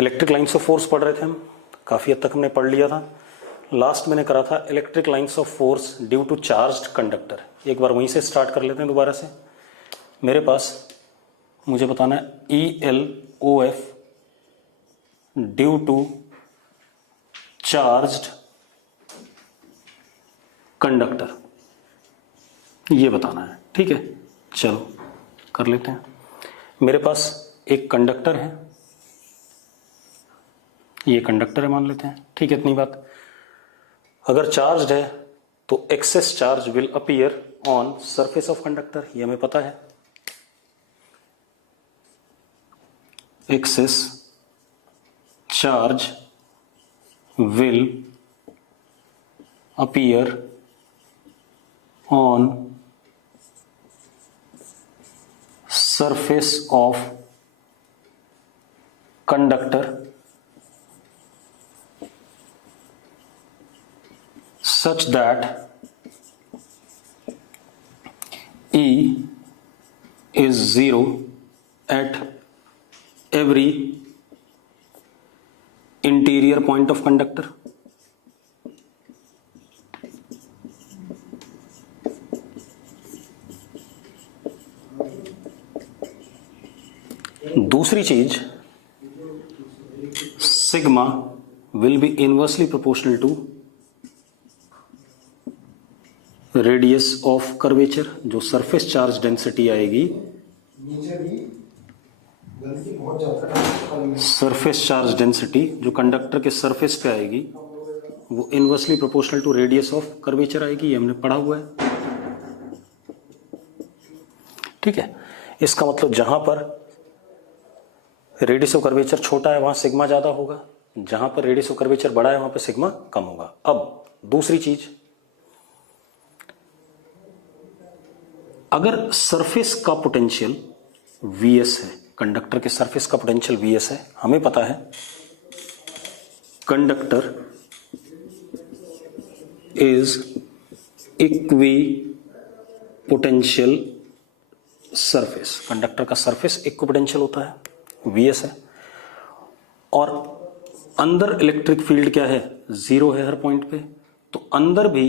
Electric lines of force पढ़ रहे थे हम, काफ़ी हद तक हमने पढ़ लिया था। लास्ट मैंने करा था electric lines of force due to charged conductor. एक बार वहीं से स्टार्ट कर लेते हैं दोबारा से। मेरे पास मुझे बताना है ELOF due to charged conductor, ये बताना है। ठीक है, चलो कर लेते हैं। मेरे पास एक कंडक्टर है, ये कंडक्टर है मान लेते हैं। ठीक है, इतनी बात। अगर चार्ज्ड है तो excess charge will appear on surface of conductor, ये हमें पता है। Excess charge will appear on surface of conductor such that E is 0 at every interior point of conductor. दूसरी चीज, sigma will be inversely proportional to radius of curvature, जो surface charge density आएगी, surface charge density जो conductor के surface पे आएगी वो inversely proportional to radius of curvature आएगी, ये हमने पढ़ा हुआ है। ठीक है, इसका मतलब जहां पर रेडियस ऑफ कर्वेचर छोटा है वहां सिग्मा ज्यादा होगा, जहां पर रेडियस ऑफ कर्वेचर बड़ा है वहां पर सिग्मा कम होगा। अब दूसरी चीज, अगर सरफेस का पोटेंशियल Vs है, कंडक्टर के सरफेस का पोटेंशियल Vs है, हमें पता है conductor is equi potential surface, conductor का सरफेस इक्वी पोटेंशियल होता है, Vs है। और अंदर इलेक्ट्रिक फील्ड क्या है, 0 है हर पॉइंट पे, तो अंदर भी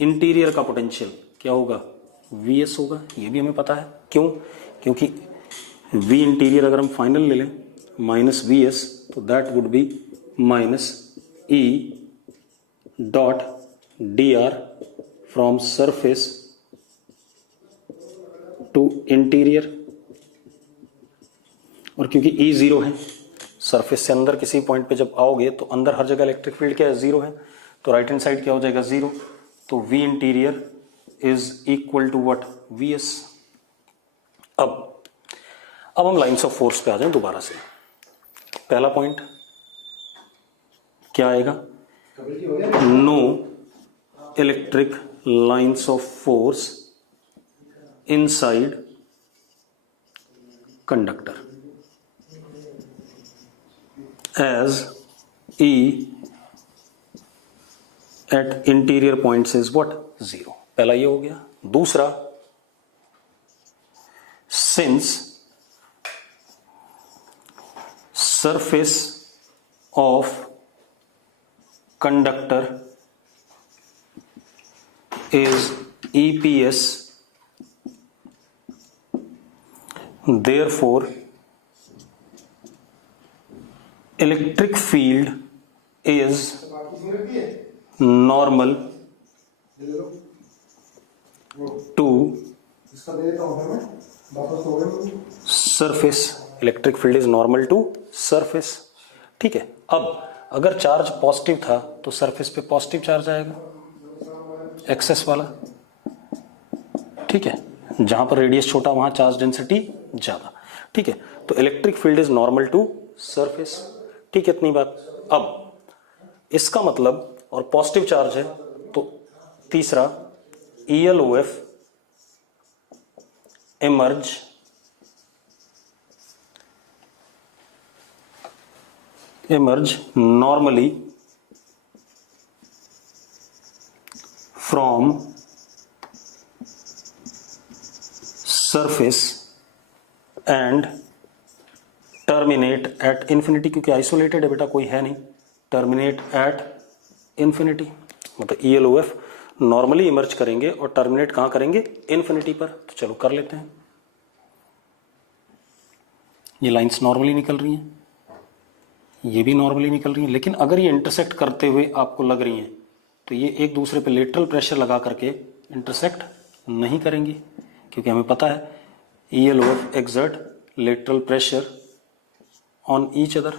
इंटीरियर का पोटेंशियल क्या होगा, Vs होगा, ये भी हमें पता है। क्यों? क्योंकि V इंटीरियर अगर हम फाइनल ले लें माइनस Vs, तो that would be minus E dot dr from surface to interior. और क्योंकि E 0 है, सरफेस से अंदर किसी पॉइंट पे जब आओगे तो अंदर हर जगह इलेक्ट्रिक फील्ड क्या है, 0 है, तो राइट हैंड साइड क्या हो जाएगा, 0। तो V interior is equal to what, Vs। अब हम लाइंस ऑफ फोर्स पे आ जाएं दोबारा से। पहला पॉइंट क्या आएगा, no electric lines of force inside conductor as E at interior points is what, 0। पहला ये हो गया। दूसरा, since surface of conductor is EPS, therefore electric field is normal to surface, electric field is normal to surface. ठीक है, अब अगर charge positive था तो सरफेस पे पॉजिटिव चार्ज आएगा, एक्सेस वाला। ठीक है, जहां पर रेडियस छोटा वहां चार्ज डेंसिटी ज्यादा। ठीक है, तो electric field is normal to surface. ठीक है, इतनी बात। अब इसका मतलब, और पॉजिटिव चार्ज है तो तीसरा, ELOF emerge normally from surface and terminate at infinity, क्योंकि आइसोलेटेड है बेटा, कोई है नहीं, टर्मिनेट एट इन्फिनिटी, मतलब ELOF नॉर्मली इमर्ज करेंगे और टर्मिनेट कहां करेंगे, इन्फिनिटी पर। तो चलो कर लेते हैं, ये लाइंस नॉर्मली निकल रही हैं, ये भी नॉर्मली निकल रही हैं, लेकिन अगर ये इंटरसेक्ट करते हुए आपको लग रही हैं तो ये एक दूसरे पे लेटरल प्रेशर लगा करके इंटरसेक्ट नहीं करेंगी, क्योंकि हमें पता है ELOF exert lateral pressure on each other।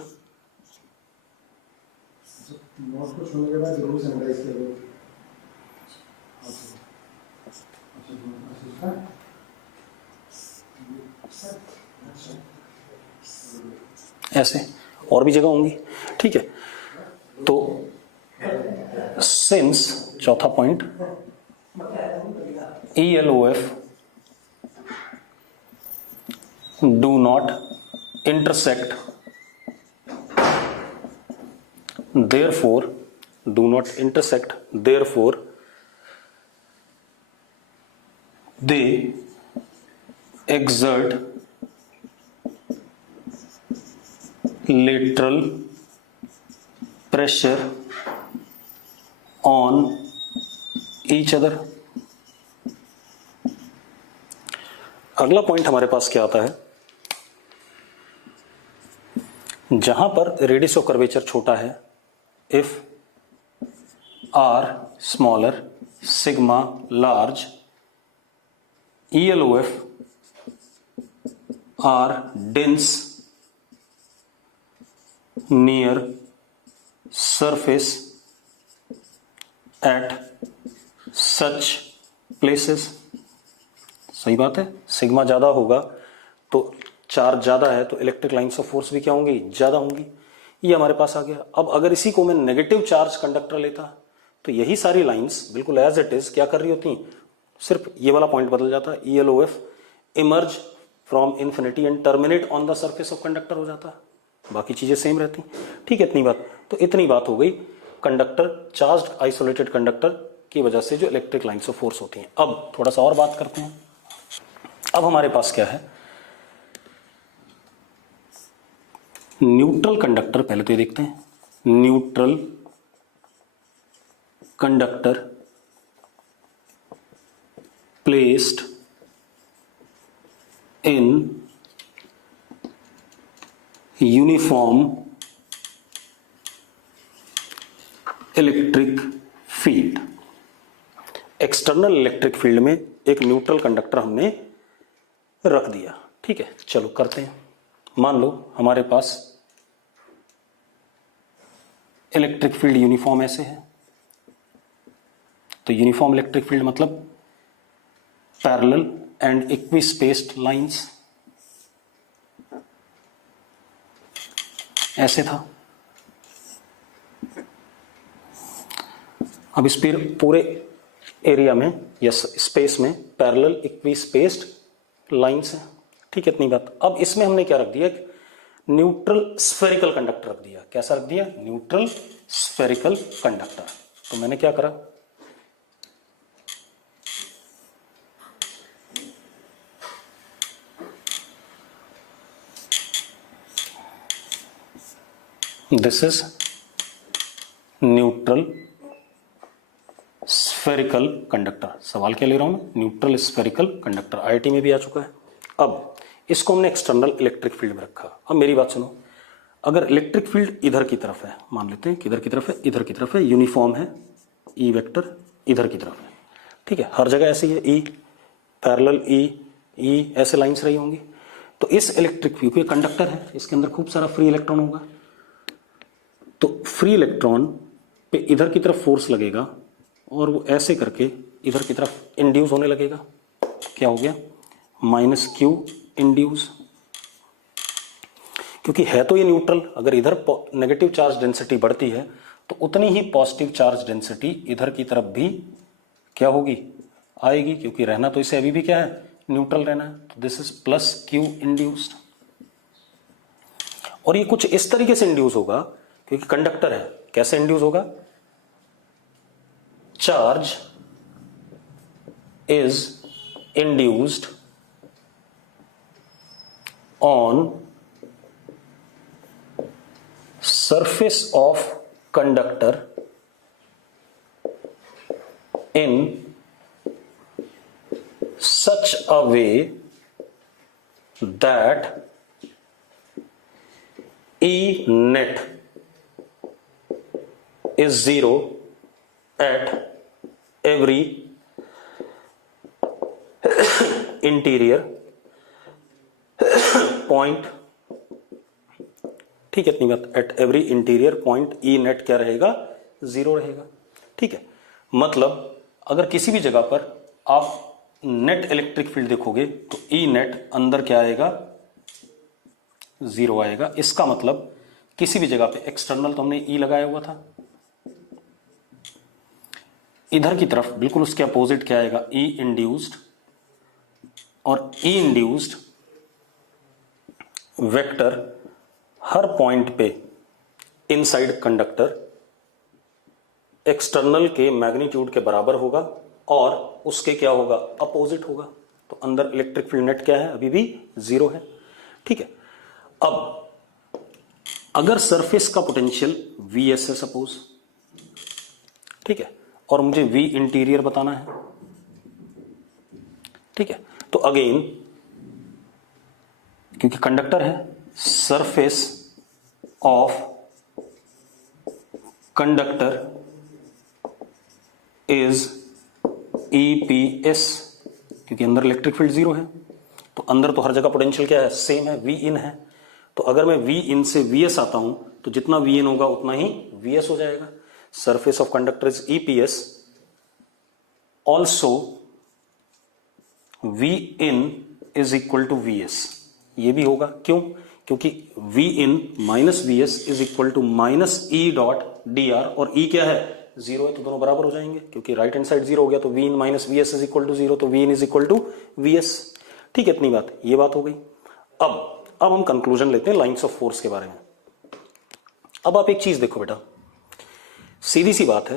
Note को छोड़ने के बाद जरूर सैनिटाइज करो। ऐसे और भी जगह होंगी, ठीक है। तो सिंस, चौथा point, ELOF do not intersect, therefore do not intersect, therefore they exert lateral pressure on each other। अगला पॉइंट हमारे पास क्या आता है, जहां पर रेडियस ऑफ कर्वेचर छोटा है, if R smaller, sigma large, ELOF are dense near surface at such places। सही बात है, सिग्मा ज्यादा होगा तो चार्ज ज्यादा है तो इलेक्ट्रिक लाइंस ऑफ फोर्स भी क्या होंगी, ज्यादा होंगी। ये हमारे पास आ गया। अब अगर इसी को मैं नेगेटिव चार्ज कंडक्टर लेता तो यही सारी लाइंस बिल्कुल एज इट इज क्या कर रही होती, सिर्फ ये वाला पॉइंट बदल जाता, ELOF emerge from infinity and terminate on the surface of conductor हो जाता, बाकी चीजें सेम रहती। ठीक है, इतनी बात। तो इतनी बात हो गई कंडक्टर, चार्ज आइसोलेटेड कंडक्टर की वजह से जो इलेक्ट्रिक लाइंस ऑफ फोर्स होती हैं। अब थोड़ा सा और बात करते हैं। अब हमारे पास क्या है, न्यूट्रल कंडक्टर, पहले तो ये देखते हैं, neutral conductor placed in uniform electric field. External electric field में एक न्यूट्रल कंडक्टर हमने रख दिया। ठीक है, चलो करते हैं। मान लो हमारे पास इलेक्ट्रिक फील्ड यूनिफॉर्म ऐसे है, तो यूनिफॉर्म इलेक्ट्रिक फील्ड मतलब parallel and equi spaced lines, ऐसे था। अब इस पूरे एरिया में या स्पेस में पैरेलल इक्वी स्पेस्ड लाइंस है। ठीक है, इतनी बात। अब इसमें हमने क्या रख दिया, न्यूट्रल स्फेरिकल कंडक्टर रख दिया। कैसा रख दिया, न्यूट्रल स्फेरिकल कंडक्टर। तो मैंने क्या करा, this is neutral spherical conductor. सवाल क्या ले रहा हूं मैं, न्यूट्रल स्फेरिकल कंडक्टर, IIT में भी आ चुका है। अब इसको हमने एक्सटर्नल इलेक्ट्रिक फील्ड में रखा। अब मेरी बात सुनो, अगर इलेक्ट्रिक फील्ड इधर की तरफ है, मान लेते हैं किधर की तरफ है, इधर की तरफ है, यूनिफॉर्म है, E वेक्टर इधर की तरफ है। ठीक है, हर जगह ऐसे ही है, E पैरेलल, E ऐसे लाइंस रही होंगी। तो इस इलेक्ट्रिक फील्ड को कंडक्टर है, इसके अंदर खूब सारा फ्री इलेक्ट्रॉन होगा, तो फ्री इलेक्ट्रॉन पे इधर की तरफ फोर्स लगेगा और वो ऐसे करके इधर की तरफ इंड्यूस होने लगेगा। क्या हो गया, -Q इंड्यूस, क्योंकि है तो ये न्यूट्रल। अगर इधर नेगेटिव चार्ज डेंसिटी बढ़ती है तो उतनी ही पॉजिटिव चार्ज डेंसिटी इधर की तरफ भी क्या होगी, आएगी, क्योंकि रहना तो इसे अभी भी क्या है, न्यूट्रल रहना है। तो दिस इज +Q इंड्यूस्ड। और ये कुछ इस तरीके से इंड्यूस होगा क्योंकि कंडक्टर है। कैसे इंड्यूस होगा, charge is induced on surface of conductor in such a way that E net is 0 at every interior point. ठीक है, इतनी बात. At every interior point E net क्या रहेगा? 0 रहेगा. ठीक है, मतलब अगर किसी भी जगह पर आप नेट इलेक्ट्रिक फील्ड देखोगे तो ई नेट अंदर क्या आएगा? 0 आएगा. इसका मतलब किसी भी जगह पे एक्सटर्नल तो हमने ई लगाया हुआ था, इधर की तरफ बिल्कुल उसके अपोजिट क्या आएगा? ई इंड्यूस्ड. और ई इंड्यूस्ड वेक्टर हर पॉइंट पे इनसाइड कंडक्टर एक्सटर्नल के मैग्नीट्यूड के बराबर होगा और उसके क्या होगा? अपोजिट होगा. तो अंदर इलेक्ट्रिक फील्ड नेट क्या है? अभी भी 0 है. ठीक है, अब अगर सरफेस का पोटेंशियल Vs है सपोज, ठीक है, और मुझे V इंटीरियर बताना है. ठीक है, तो अगेन क्योंकि कंडक्टर है, surface of conductor is EPS, क्योंकि अंदर इलेक्ट्रिक फील्ड 0 है तो अंदर तो हर जगह पोटेंशियल क्या है? सेम है, V इन है. तो अगर मैं V इन से Vs आता हूं तो जितना V इन होगा उतना ही Vs हो जाएगा. Surface of conductor is EPS, also V in is equal to Vs. ये भी होगा. क्यों? क्योंकि V in minus Vs is equal to minus E dot dr, और E क्या है? 0 है, तो दोनों बराबर हो जाएंगे. क्योंकि राइट हैंड साइड 0 हो गया तो V in minus Vs is equal to 0, तो V in is equal to Vs. ठीक है, इतनी बात. ये बात हो गई. अब हम कंक्लूजन लेते हैं लाइंस ऑफ फोर्स के बारे में. अब आप एक चीज देखो बेटा, सीधी सी बात है.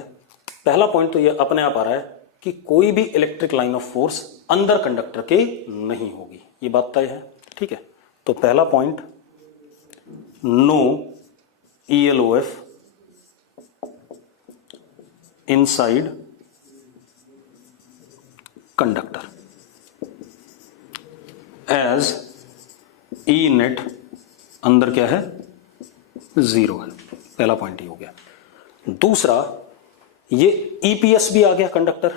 पहला पॉइंट तो ये अपने आप आ रहा है कि कोई भी इलेक्ट्रिक लाइन ऑफ फोर्स अंदर कंडक्टर के नहीं होगी. ये बात तय है. ठीक है, तो पहला point, no ELOF inside conductor as E net अंदर क्या है? 0 है. पहला पॉइंट ये हो गया. दूसरा, ये EPS भी आ गया कंडक्टर,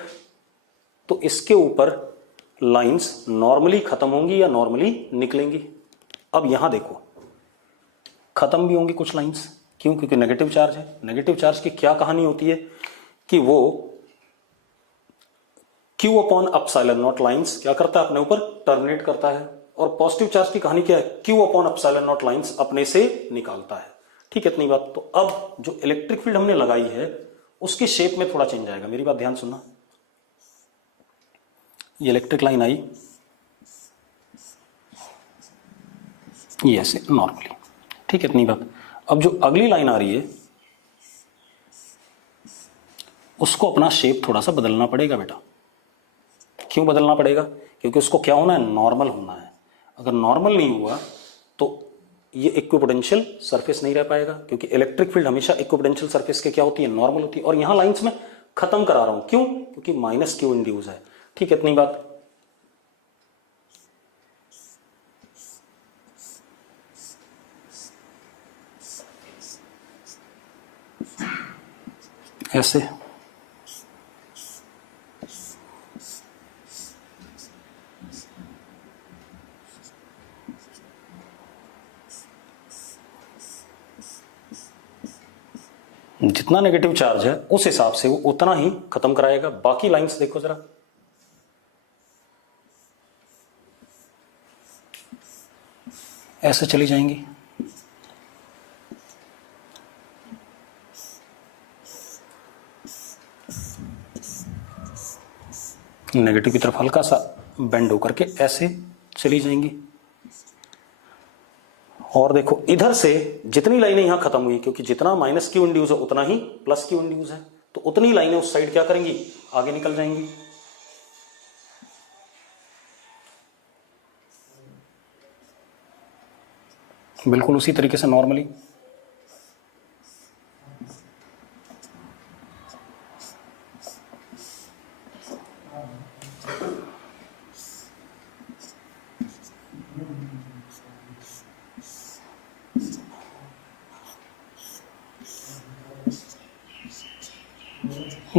तो इसके ऊपर लाइंस नॉर्मली खत्म होंगी या नॉर्मली निकलेंगी. अब यहां देखो, खत्म भी होंगी कुछ लाइंस. क्यों? क्योंकि नेगेटिव चार्ज है. नेगेटिव चार्ज की क्या कहानी होती है कि वो Q upon epsilon not lines क्या करता है? अपने ऊपर टर्मिनेट करता है. और पॉजिटिव चार्ज की कहानी क्या है? Q upon epsilon not lines अपने से निकालता है. ठीक है, इतनी बात. तो अब जो इलेक्ट्रिक फील्ड हमने लगाई है उसकी शेप में थोड़ा चेंज आएगा. मेरी बात ध्यान सुनना. ये इलेक्ट्रिक लाइन आई, ये ऐसे नॉर्मली. ठीक है, इतनी बात. अब जो अगली लाइन आ रही है उसको अपना शेप थोड़ा सा बदलना पड़ेगा बेटा. क्यों बदलना पड़ेगा? क्योंकि उसको क्या होना है? नॉर्मल होना है. अगर नॉर्मल नहीं हुआ तो ये इक्विपोटेंशियल सरफेस नहीं रह पाएगा, क्योंकि इलेक्ट्रिक फील्ड हमेशा इक्विपोटेंशियल सरफेस के क्या होती है? नॉर्मल होती है. और यहां लाइंस में खत्म करा रहा हूं. क्यों? क्योंकि माइनस Q इंड्यूस है. ठीक है, इतनी बात. ऐसे जितना नेगेटिव चार्ज है उस हिसाब से वो उतना ही खत्म कराएगा. बाकी लाइंस देखो जरा, ऐसे चली जाएंगी. नेगेटिव की तरफ हल्का सा बेंड होकर के ऐसे चली जाएंगी. और देखो इधर से जितनी लाइनें यहां खत्म हुई, क्योंकि जितना माइनस Q इंड्यूस है उतना ही प्लस Q इंड्यूस है, तो उतनी लाइनें उस साइड क्या करेंगी? आगे निकल जाएंगी. बिल्कुल उसी तरीके से नॉर्मली.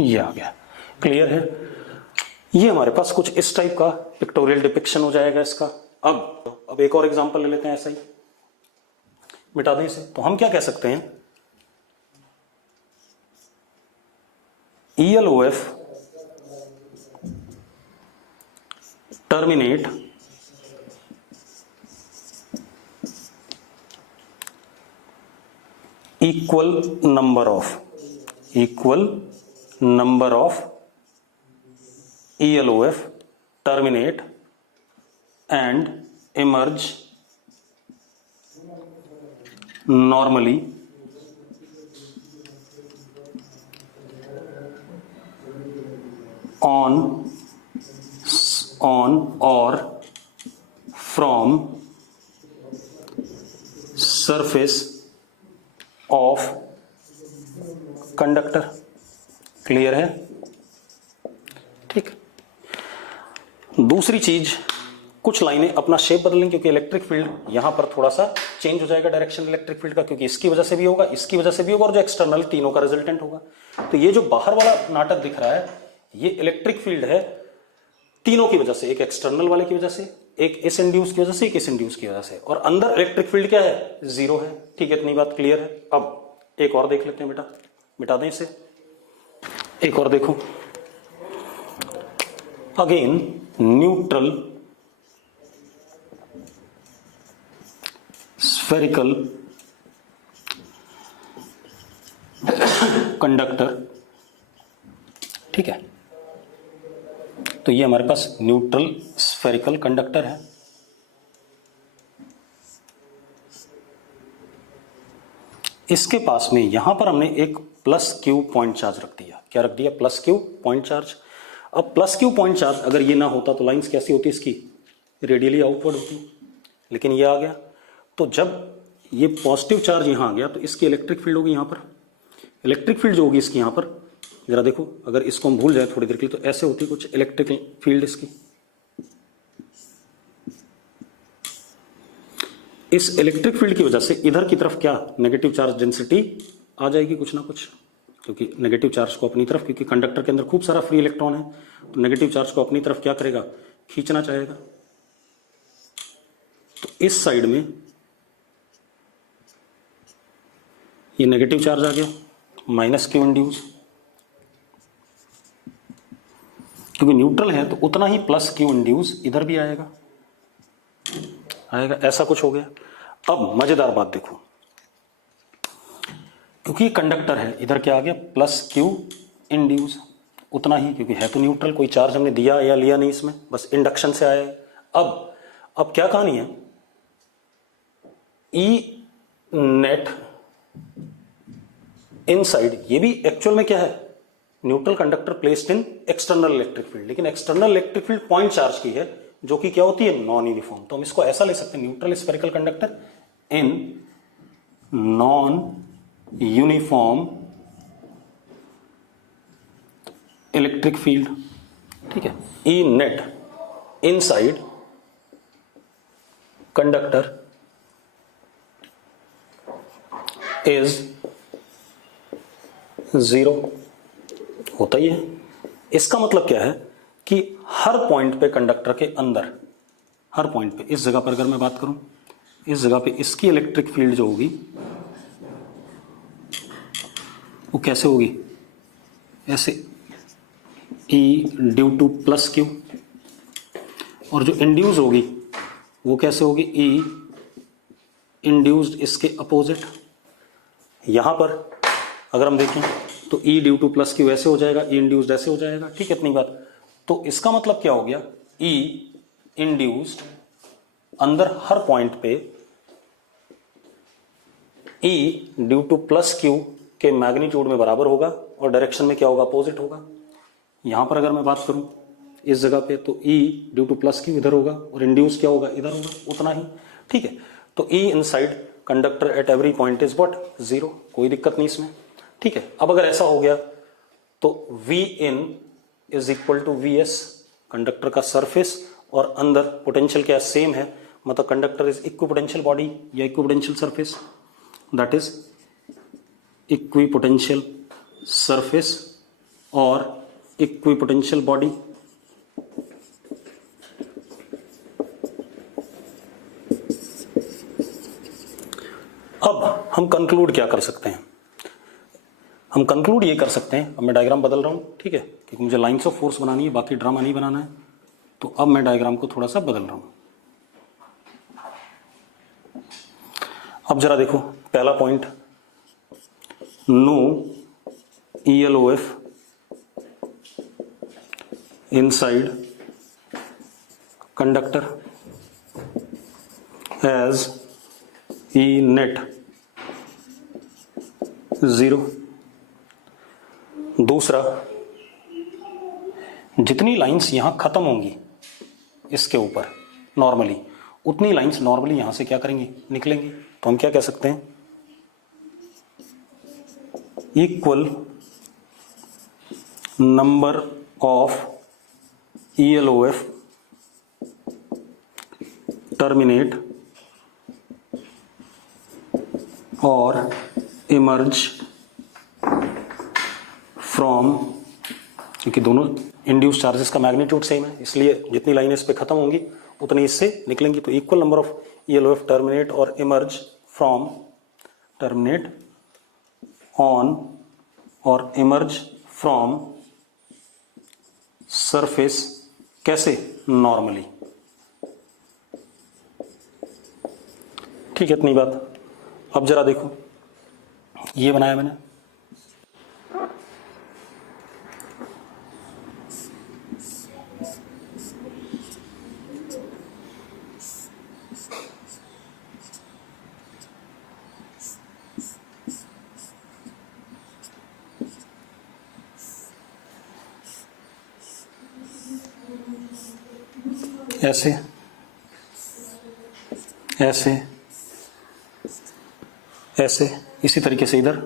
ये आ गया, क्लियर है। ये हमारे पास कुछ इस टाइप का पिक्टोरियल डिपिक्शन हो जाएगा इसका। अब एक और एग्जांपल ले लेते हैं ऐसा ही, मिटा दें इसे। तो हम क्या कह सकते हैं, ELOF terminate equal number of ELOF terminate and emerge normally on or from surface of conductor. Clear है, ठीक। दूसरी चीज, कुछ लाइनें अपना शेप बदलेंगे क्योंकि इलेक्ट्रिक फील्ड यहां पर थोड़ा सा चेंज हो जाएगा डायरेक्शन इलेक्ट्रिक फील्ड का, क्योंकि इसकी वजह से भी होगा, इसकी वजह से भी होगा, और जो एक्सटर्नल तीनों का रिजल्टेंट होगा। तो ये जो बाहर वाला नाटक दिख रहा है ये इलेक्ट्रिक फील्ड है तीनों की वजह से, एक एक्सटर्नल वाले की वजह से, एक इस इंड्यूस की वजह से, एक इस इंड्यूस की वजह से, और अंदर इलेक्ट्रिक फील्ड क्या है, जीरो है। ठीक है, इतनी बात क्लियर है। अब एक और देख लेते हैं बेटा, मिटा दें इसे। एक और देखो, अगेन न्यूट्रल स्फेरिकल कंडक्टर। ठीक है, तो ये हमारे पास न्यूट्रल स्फेरिकल कंडक्टर है। इसके पास में यहां पर हमने एक प्लस क्यू पॉइंट चार्ज रख दिया। क्या रख दिया? Plus Q point charge. अब प्लस क्यू पॉइंट चार्ज अगर ये ना होता तो लाइंस कैसी होती इसकी? रेडियली आउटवर्ड होती, लेकिन ये आ गया। तो जब ये पॉजिटिव चार्ज यहां आ गया तो इसकी इलेक्ट्रिक फील्ड होगी यहां पर। इलेक्ट्रिक फील्ड जो होगी इसकी यहां पर, जरा देखो, अगर इसको हम भूल जाए थोड़ी देर के लिए तो ऐसे होती कुछ इलेक्ट्रिक फील्ड इसकी। इस इलेक्ट्रिक फील्ड की वजह से इधर की तरफ क्या नेगेटिव चार्ज डेंसिटी आ जाएगी कुछ ना कुछ, क्योंकि नेगेटिव चार्ज को अपनी तरफ, क्योंकि कंडक्टर के अंदर खूब सारा फ्री इलेक्ट्रॉन है, तो नेगेटिव चार्ज को अपनी तरफ क्या करेगा? खींचना चाहेगा। तो इस साइड में ये नेगेटिव चार्ज आ गया, माइनस क्यू इंड्यूस, क्योंकि न्यूट्रल है तो उतना ही प्लस क्यू इंड्यूस इधर भी आएगा। ऐसा कुछ हो गया। अब मजेदार बात देखो, क्योंकि कंडक्टर है, इधर क्या आ गया? प्लस क्यू इंड्यूस, उतना ही, क्योंकि है तो न्यूट्रल, कोई चार्ज हमने दिया या लिया नहीं इसमें, बस इंडक्शन से आया है। अब क्या कहानी है? ई नेट इनसाइड, ये भी एक्चुअल में क्या है? Neutral conductor placed in external electric field, लेकिन external electric field point charge की है, जो कि क्या होती है? Non uniform. तो हम इसको ऐसा ले सकते हैं, neutral spherical conductor in non uniform electric field. ठीक है, E net inside conductor is zero. होता ही है। इसका मतलब क्या है कि हर पॉइंट पे कंडक्टर के अंदर, हर पॉइंट पे, इस जगह पर अगर मैं बात करूं, इस जगह पे इसकी इलेक्ट्रिक फील्ड जो होगी वो कैसे होगी? ऐसे, ई ड्यू टू प्लस क्यू, और जो इंड्यूस होगी वो कैसे होगी? ई इंड्यूस्ड इसके अपोजिट। यहां पर अगर हम देखें तो ई ड्यू टू प्लस क्यू ऐसे हो जाएगा, ई इंड्यूस्ड ऐसे हो जाएगा। ठीक है, इतनी बात। तो इसका मतलब क्या हो गया? ई इंड्यूस्ड अंदर हर पॉइंट पे ई ड्यू टू प्लस क्यू के मैग्नीट्यूड में बराबर होगा, और डायरेक्शन में क्या होगा? अपोजिट होगा। यहां पर अगर मैं बात करूं इस जगह पे, तो ई ड्यू टू प्लस क्यू इधर होगा और इंड्यूस क्या होगा? इधर होगा, उतना ही। ठीक है, तो E inside conductor at every point is what? Zero. कोई दिक्कत नहीं इसमें। ठीक है, अब अगर ऐसा हो गया तो V in is equal to V S, conductor का सरफेस, और अंदर पोटेंशियल क्या सेम है, मतलब कंडक्टर इज इक्विपोटेंशियल बॉडी या equipotential surface, that is equipotential surface और इक्विपोटेंशियल बॉडी अब हम कंक्लूड क्या कर सकते हैं? हम कंक्लूड ये कर सकते हैं, अब मैं डायग्राम बदल रहा हूं, ठीक है, क्योंकि मुझे लाइंस ऑफ फोर्स बनानी है, बाकी ड्रामा नहीं बनाना है। तो अब मैं डायग्राम को थोड़ा सा बदल रहा हूं। अब जरा देखो, पहला point, no ELOF inside conductor as E net 0। दूसरा, जितनी लाइंस यहां खत्म होंगी इसके ऊपर नॉर्मली, उतनी लाइंस नॉर्मली यहां से क्या करेंगी, निकलेंगी। तो हम क्या कह सकते हैं, equal number of ELOF terminate और इमर्ज फ्रॉम, क्योंकि दोनों इंड्यूस चार्जेस का मैग्नीट्यूड सेम है, इसलिए जितनी लाइनें इस पे खत्म होंगी उतनी इससे निकलेंगी। तो equal number of ELOF terminate और इमर्ज फ्रॉम, टर्मिनेट ऑन और इमर्ज फ्रॉम सरफेस, कैसे, नॉर्मली। ठीक है, इतनी बात। अब जरा देखो, ये बनाया मैंने, ऐसे ऐसे ऐसे, इसी तरीके से इधर,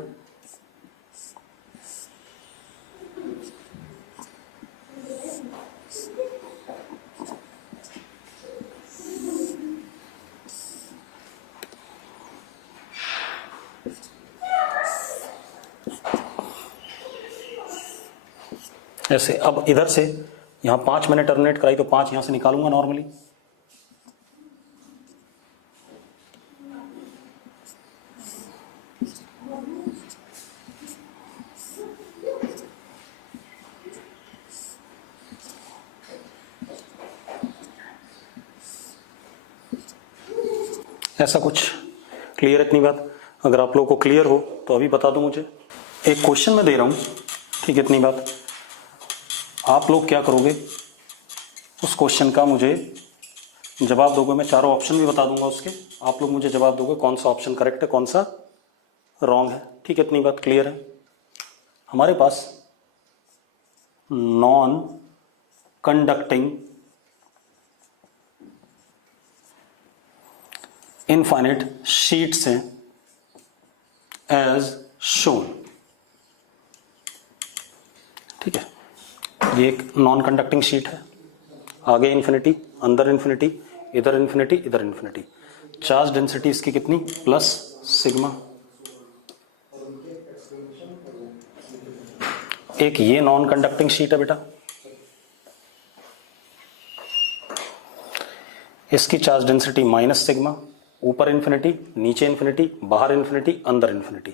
ऐसे। अब इधर से यहां 5 मैंने टर्मिनेट कराई, तो 5 यहां से निकालूंगा नॉर्मली। ऐसा कुछ क्लियर है इतनी बात? अगर आप लोगों को क्लियर हो तो अभी बता दो मुझे। एक क्वेश्चन मैं दे रहा हूं, ठीक है, इतनी बात। आप लोग क्या करोगे, उस क्वेश्चन का मुझे जवाब दोगे। मैं चारों ऑप्शन भी बता दूंगा उसके, आप लोग मुझे जवाब दोगे कौन सा ऑप्शन करेक्ट है, कौन सा रॉन्ग है। ठीक है, इतनी बात क्लियर है? हमारे पास नॉन कंडक्टिंग इनफाइनाइट शीट्स हैं एज शोन। ठीक है, ये एक नॉन कंडक्टिंग शीट है, आगे इन्फिनिटी, अंदर इन्फिनिटी, इधर इन्फिनिटी, इधर इन्फिनिटी। चार्ज डेंसिटी इसकी कितनी, प्लस सिग्मा। एक ये नॉन कंडक्टिंग शीट है बेटा, इसकी चार्ज डेंसिटी माइनस सिग्मा, ऊपर इन्फिनिटी, नीचे इन्फिनिटी, बाहर इन्फिनिटी, अंदर इन्फिनिटी।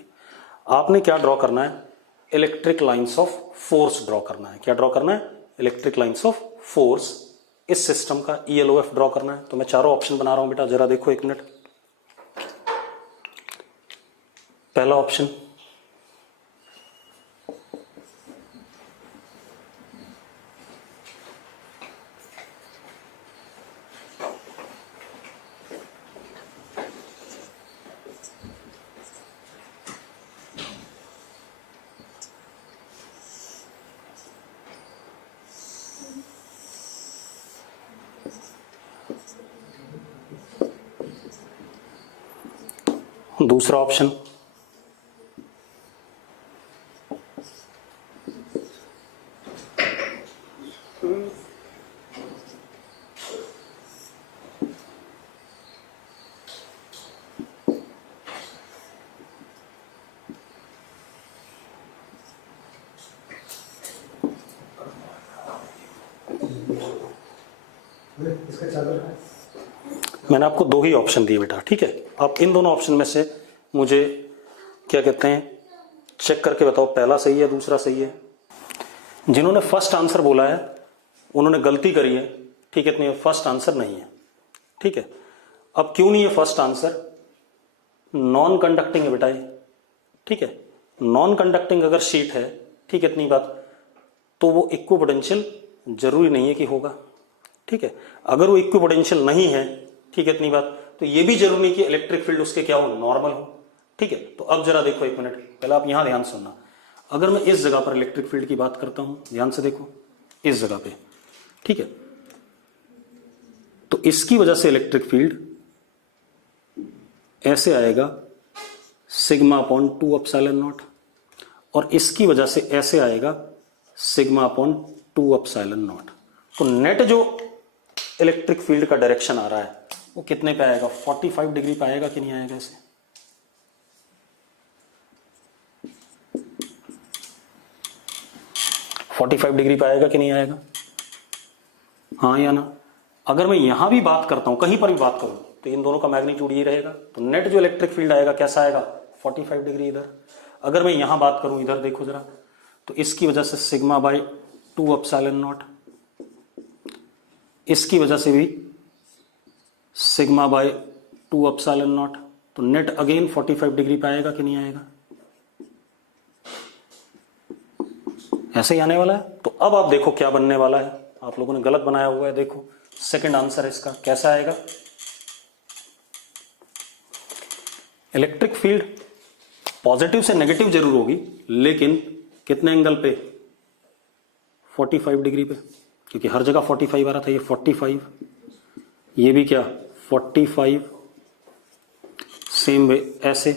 आपने क्या ड्रॉ करना है, electric lines of force draw करना है। क्या ड्रॉ करना है, इलेक्ट्रिक लाइंस ऑफ फोर्स, इस सिस्टम का ELOF ड्रॉ करना है। तो मैं चारों ऑप्शन बना रहा हूं बेटा, जरा देखो एक मिनट। पहला ऑप्शन, दूसरा ऑप्शन, इसका चार्जर है। मैंने आपको दो ही ऑप्शन दिए बेटा, ठीक है। आप इन दोनों ऑप्शन में से मुझे क्या कहते हैं चेक करके बताओ, पहला सही है दूसरा सही है। जिन्होंने फर्स्ट आंसर बोला है उन्होंने गलती करी है, ठीक है। इतनी फर्स्ट आंसर नहीं है, ठीक है। अब क्यों नहीं है फर्स्ट आंसर? नॉन कंडक्टिंग है बेटा ये, ठीक है। नॉन कंडक्टिंग अगर शीट है, ठीक है, इतनी बात, तो वो इक्विपोटेंशियल जरूरी नहीं है कि होगा, ठीक है। अगर वो इक्विपोटेंशियल नहीं है, ठीक है, इतनी बात, तो ये भी जरूरी नहीं कि इलेक्ट्रिक फील्ड उसके क्या हो, नॉर्मल हो, ठीक है। तो अब जरा देखो एक मिनट, पहले आप यहां ध्यान सुनना। अगर मैं इस जगह पर इलेक्ट्रिक फील्ड की बात करता हूं, ध्यान से देखो, इस जगह पे, ठीक है, तो इसकी वजह से इलेक्ट्रिक फील्ड ऐसे आएगा सिग्मा अपॉन 2 एप्सिलॉन नॉट, और इसकी वजह से ऐसे आएगा सिग्मा अपॉन 2 एप्सिलॉन नॉट। तो नेट जो इलेक्ट्रिक फील्ड का डायरेक्शन आ रहा है वो कितने पे आएगा? 45 डिग्री पे आएगा कि नहीं आएगा? ऐसे 45 डिग्री पे आएगा कि नहीं आएगा? हाँ या ना? अगर मैं यहां भी बात करता हूं, कहीं पर भी बात करूं, तो इन दोनों का मैग्नीट्यूड ये रहेगा, तो नेट जो इलेक्ट्रिक फील्ड आएगा कैसा आएगा? 45 डिग्री इधर। अगर मैं यहां बात करूं, इधर देखो जरा, तो इसकी वजह से सिग्मा बाय 2 एप्सिलॉन नॉट, इसकी वजह से भी सिग्मा बाय 2 एप्सिलॉन नॉट, तो नेट अगेन 45 डिग्री पे आएगा कि नहीं आएगा? ऐसे ही आने वाला है। तो अब आप देखो क्या बनने वाला है, आप लोगों ने गलत बनाया हुआ है, देखो सेकंड आंसर है इसका, कैसा आएगा? इलेक्ट्रिक फील्ड पॉजिटिव से नेगेटिव जरूर होगी, लेकिन कितने एंगल पे? 45 डिग्री पे, क्योंकि हर जगह 45 आ रहा था, ये 45, ये भी क्या 45, सेम वे ऐसे,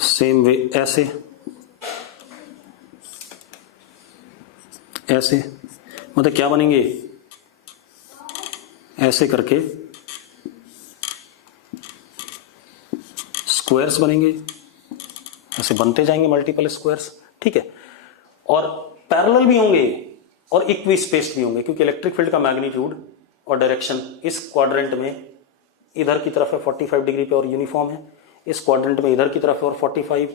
सेम वे ऐसे, ऐसे, मतलब क्या बनेंगे? ऐसे करके स्क्वायर्स बनेंगे, ऐसे बनते जाएंगे मल्टीपल स्क्वायर्स, ठीक है। और पैरेलल भी होंगे और इक्वी स्पेस्ड भी होंगे, क्योंकि इलेक्ट्रिक फील्ड का मैग्नीट्यूड और डायरेक्शन इस क्वाड्रेंट में इधर की तरफ है 45 डिग्री पे और यूनिफॉर्म है, इस क्वाड्रेंट में इधर की तरफ है और 45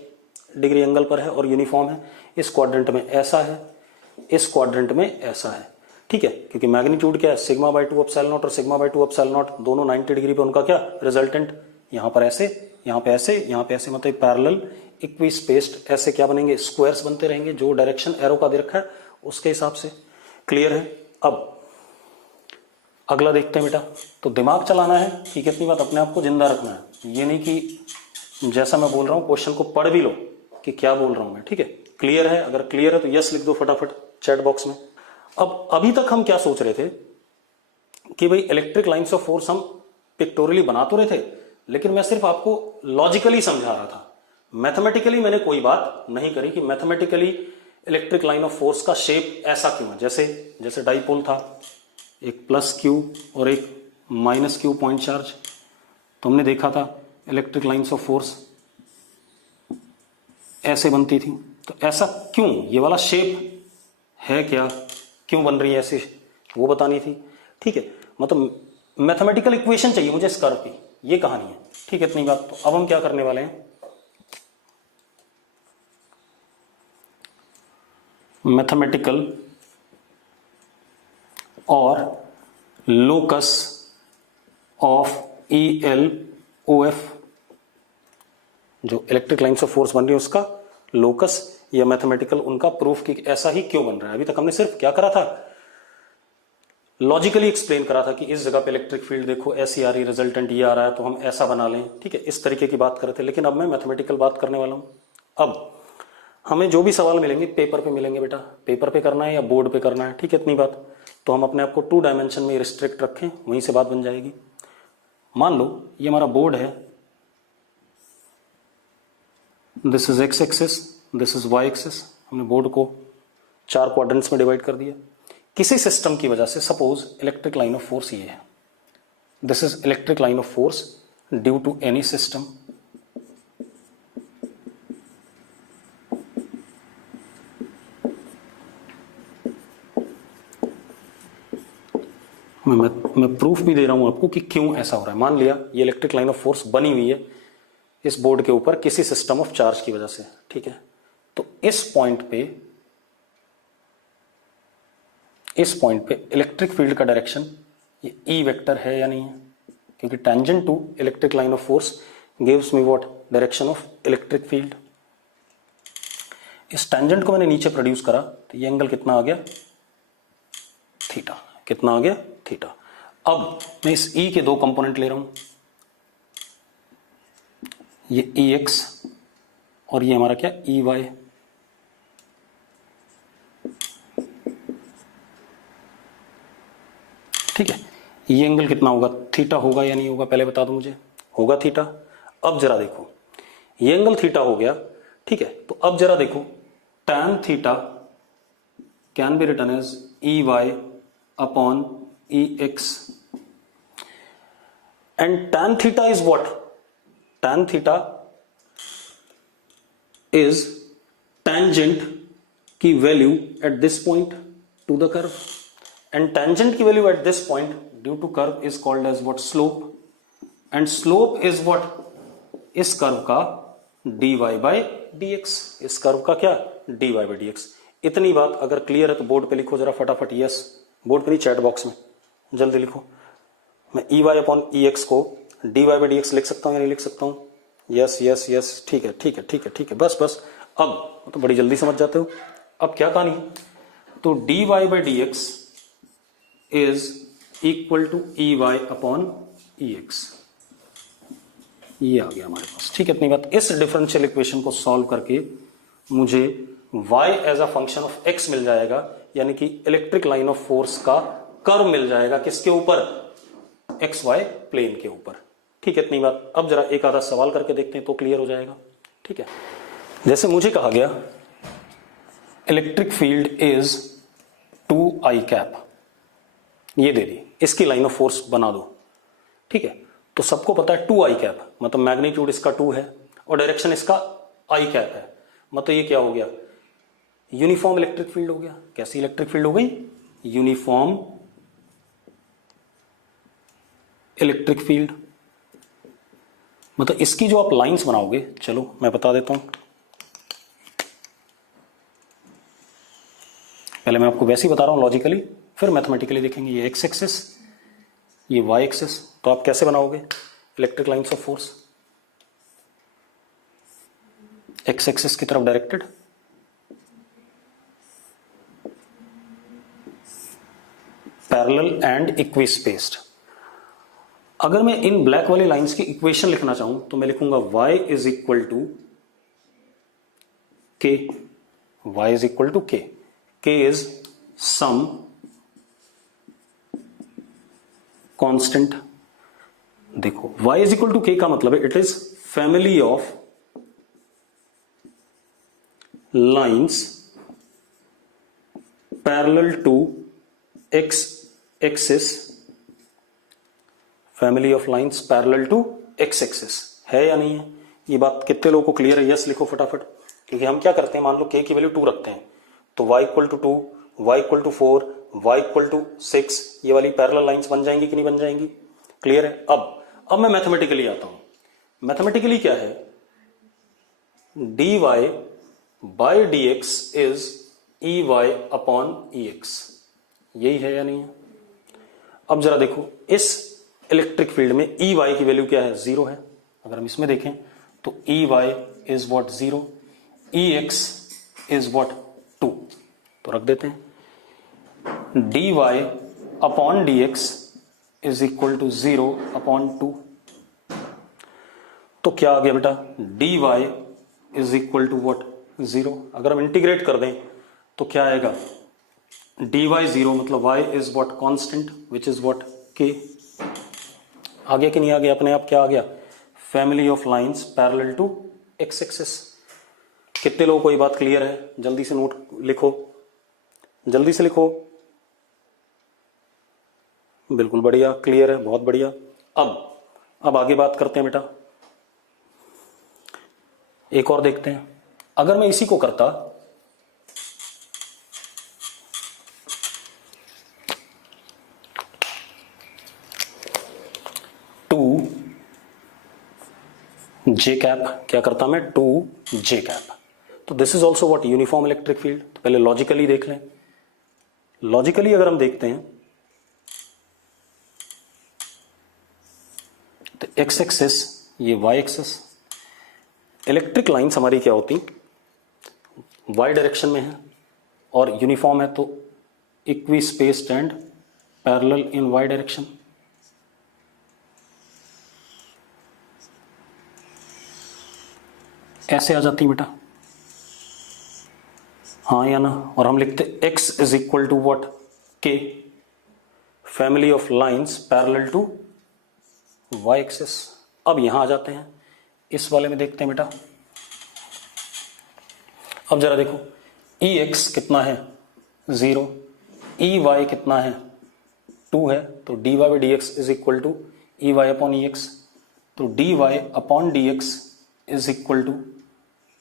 डिग्री एंगल पर है और यूनिफॉर्म है, इस क्वाड्रेंट में ऐसा है, इस क्वाड्रेंट में ऐसा है, ठीक है। क्योंकि मैग्नीट्यूड क्या है? सिग्मा बाय 2 एप्सिलॉन नॉट और सिग्मा बाय 2 एप्सिलॉन नॉट दोनों 90 डिग्री पे, उनका क्या रिजल्टेंट? यहां पर ऐसे, यहां पे ऐसे, यहां पे ऐसे, मतलब पैरेलल इक्वी स्पेस्ड, ऐसे क्या बनेंगे? स्क्वायर्स बनते रहेंगे, जो डायरेक्शन एरो का दे रखा है उसके हिसाब से। क्लियर है? अब अगला देखते हैं बेटा। तो दिमाग चलाना है, ठीक है, इतनी बात, अपने आप को जिंदा रखना है, ये नहीं कि जैसा मैं बोल रहा हूं क्वेश्चन को पढ़ भी लो कि क्या बोल रहा हूं मैं, ठीक है। क्लियर है? अगर क्लियर है तो यस लिख दो फटाफट चैट बॉक्स में। अब अभी तक हम क्या सोच रहे थे कि भाई इलेक्ट्रिक लाइंस ऑफ फोर्स हम पिक्टोरियली बना तो रहे थे, लेकिन मैं सिर्फ आपको लॉजिकली समझा रहा था, मैथमेटिकली मैंने कोई बात नहीं करी कि mathematically electric line of force का शेप ऐसा क्यों है। जैसे डाइपोल था, एक प्लस क्यू और एक माइनस क्यू पॉइंट चार्ज, तो हमने देखा था इलेक्ट्रिक लाइंस ऑफ फोर्स ऐसे बनती थी। तो ऐसा क्यों, ये वाला शेप है क्या, क्यों बन रही है ऐसे, वो बतानी थी, ठीक है। मतलब मैथमेटिकल इक्वेशन चाहिए मुझे इस कर्व की, ये कहानी है, ठीक है, इतनी बात। तो अब हम क्या करने वाले हैं, मैथमेटिकल और लोकस ऑफ ELOF, जो इलेक्ट्रिक लाइंस ऑफ फोर्स बन रही है उसका लोकस या मैथमेटिकल उनका प्रूफ कि ऐसा ही क्यों बन रहा है। अभी तक हमने सिर्फ क्या करा था, लॉजिकली एक्सप्लेन करा था कि इस जगह पे इलेक्ट्रिक फील्ड देखो ऐसी आ रही, रिजल्टेंट ये आ रहा है तो हम ऐसा बना लें, ठीक है, इस तरीके की बात करते थे। लेकिन अब मैं मैथमेटिकल बात करने वाला हूं। अब हमें जो भी सवाल मिलेंगे पेपर पे मिलेंगे बेटा, पेपर पे करना है या बोर्ड पे करना है, ठीक है, इतनी बात। तो हम अपने आप को 2 डायमेंशन में रिस्ट्रिक्ट रखें, वहीं से बात बन जाएगी। मान लो ये हमारा बोर्ड है, this is X axis, this is Y axis, हमने बोर्ड को 4 क्वाड्रेंट्स में डिवाइड कर दिया। किसी सिस्टम की वजह से suppose electric line of force ये है, this is electric line of force due to any system, मैं प्रूफ भी दे रहा हूं आपको कि क्यों ऐसा हो रहा है। मान लिया ये इलेक्ट्रिक लाइन ऑफ फोर्स बनी हुई है इस बोर्ड के ऊपर किसी सिस्टम ऑफ चार्ज की वजह से, ठीक है। तो इस पॉइंट पे इलेक्ट्रिक फील्ड का डायरेक्शन ये ई वेक्टर है या नहीं है, क्योंकि tangent to electric line of force gives me what, direction of electric field. इस टेंजेंट को मैंने नीचे प्रोड्यूस करा तो ये एंगल कितना आ गया, थीटा। कितना आ गया, थीटा। अब मैं इस ई के दो कंपोनेंट ले रहा हूं, ये ई एक्स और ये हमारा क्या, ई वाई। ठीक है, ये एंगल कितना होगा, थीटा होगा या नहीं होगा, पहले बता दो मुझे। होगा थीटा। अब जरा देखो ये एंगल थीटा हो गया, ठीक है। तो अब जरा देखो tan theta can be written as E Y upon E X and tan theta is what, tan theta is tangent की value at this point to the curve and tangent की value at this point due to curve is called as what, slope and slope is what, इस curve का dy by dx, इस curve का क्या, dy by dx। इतनी बात अगर clear है तो बोर्ड पे लिखो जरा फटाफट, यस। बोर्ड पे नहीं, चैट बॉक्स में जल्दी लिखो। मैं ई वाई अपॉन ई एक्स को dy by dx लिख सकता हूं या नहीं लिख सकता हूं, यस यस यस, ठीक है ठीक है ठीक है ठीक है, बस बस। अब तो बड़ी जल्दी समझ जाते हो। अब क्या कहानी, तो dy by dx is equal to E Y upon E X, ये आ गया हमारे पास, ठीक है। इतनी बात। इस डिफरेंशियल इक्वेशन को सॉल्व करके मुझे y as a function of x मिल जाएगा, यानी कि इलेक्ट्रिक लाइन ऑफ फोर्स का कर्व मिल जाएगा, किसके ऊपर, एक्स वाई प्लेन के ऊपर, ठीक है। इतनी बात। अब जरा एक आधा सवाल करके देखते हैं तो क्लियर हो जाएगा, ठीक है। जैसे मुझे कहा गया electric field is 2i cap, ये दे दी, इसकी लाइन ऑफ फोर्स बना दो, ठीक है। तो सबको पता है 2i कैप मतलब मैग्नीट्यूड इसका 2 है और डायरेक्शन इसका i कैप है, मतलब ये क्या हो गया, यूनिफॉर्म इलेक्ट्रिक फील्ड हो गया। कैसी इलेक्ट्रिक फील्ड हो गई, यूनिफॉर्म इलेक्ट्रिक फील्ड। मतलब इसकी जो आप लाइंस बनाओगे, चलो मैं बता देता हूं, पहले मैं आपको वैसे ही बता रहा हूं लॉजिकली, फिर मैथमेटिकली देखेंगे। ये एक्स एक्सिस, ये वाई एक्सिस, तो आप कैसे बनाओगे electric lines of force, X axis की तरफ directed, parallel and equispaced. अगर मैं इन ब्लैक वाली लाइंस की इक्वेशन लिखना चाहूं तो मैं लिखूंगा y is equal to K, y is equal to K, k is some constant. देखो y is equal to K का मतलब है it is family of lines parallel to x axis, family of lines parallel to x axis, है या नहीं है। ये बात कितने लोगों को क्लियर है, यस लिखो फटाफट। क्योंकि हम क्या करते हैं, मान लो k की वैल्यू 2 रखते हैं तो y equal to 2, y equal to 4, y equal to 6, ये वाली पैरेलल लाइंस बन जाएंगी कि नहीं बन जाएंगी, क्लियर है। अब मैं मैथमेटिकली आता हूं। मैथमेटिकली क्या है, dy by dx is E Y upon E X, यही है या नहीं है। अब जरा देखो इस इलेक्ट्रिक फील्ड में ई वाई की वैल्यू क्या है, 0 है। अगर हम इसमें देखें तो E Y is what 0, E X is what 2, तो रख देते हैं D Y upon D X is equal to 0 upon 2। तो क्या आ गया बेटा, D Y is equal to what 0। अगर हम इंटीग्रेट कर दें तो क्या आएगा, dy 0 मतलब y is what constant which is what k। आ गया कि नहीं आ गया, अपने आप क्या आ गया, family of lines parallel to x axis. कितने लोगों को ये बात क्लियर है, जल्दी से नोट लिखो, जल्दी से लिखो। बिल्कुल बढ़िया, क्लियर है, बहुत बढ़िया। अब आगे बात करते हैं बेटा, एक और देखते हैं। अगर मैं इसी को करता, 2 जे कैप, क्या करता मैं 2 जे कैप। तो this is also what uniform electric field. तो पहले लॉजिकली देख लें। लॉजिकली अगर हम देखते हैं तो एक्स एक्सिस, ये वाई एक्सिस, इलेक्ट्रिक लाइंस हमारी क्या होती, वाई डायरेक्शन में है और यूनिफॉर्म है, तो equispaced and parallel in Y direction. ऐसे आ जाती बेटा, हाँ या ना। और हम लिखते x is equal to what, k, family of lines parallel to y axis. अब यहां आ जाते हैं, इस वाले में देखते हैं बेटा। अब जरा देखो, ex कितना है 0, ey कितना है 2 है, तो dy by D X is equal to E Y upon E X. तो dy upon D X is equal to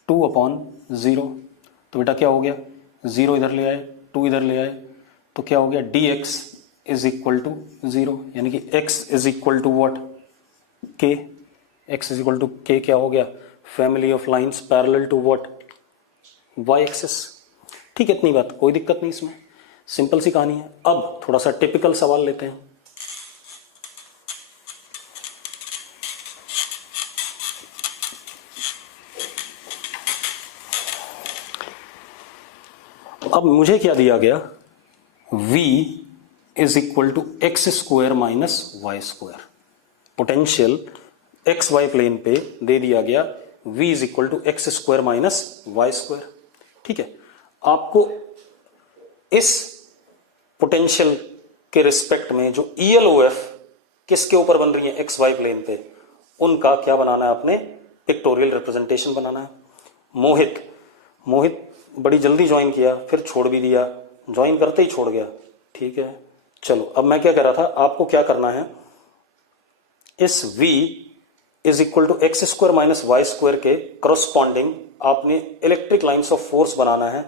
2 upon 0। तो बेटा क्या हो गया, 0 इधर ले आए, 2 इधर ले आए, तो क्या हो गया dx इज इक्वल टू 0, यानी कि x is equal to what, k। x is equal to k क्या हो गया, family of lines parallel to what, y axis. ठीक है, इतनी बात, कोई दिक्कत नहीं इसमें, सिंपल सी कहानी है। अब थोड़ा सा टिपिकल सवाल लेते हैं। अब मुझे क्या दिया गया, v is equal to X square minus Y square. Potential X Y plane पे दे दिया गया v is equal to X square minus Y square. ठीक है, आपको इस पोटेंशियल के रिस्पेक्ट में जो ELOF किसके ऊपर बन रही है, एक्स वाई प्लेन पे, उनका क्या बनाना है, अपने पिक्टोरियल रिप्रेजेंटेशन बनाना है। मोहित बड़ी जल्दी ज्वाइन किया, फिर छोड़ भी दिया, ज्वाइन करते ही छोड़ गया। ठीक है, चलो अब मैं क्या कर रहा था, आपको क्या करना है, इस v is equal to X square minus Y square के करस्पॉन्डिंग आपने इलेक्ट्रिक लाइंस ऑफ फोर्स बनाना है।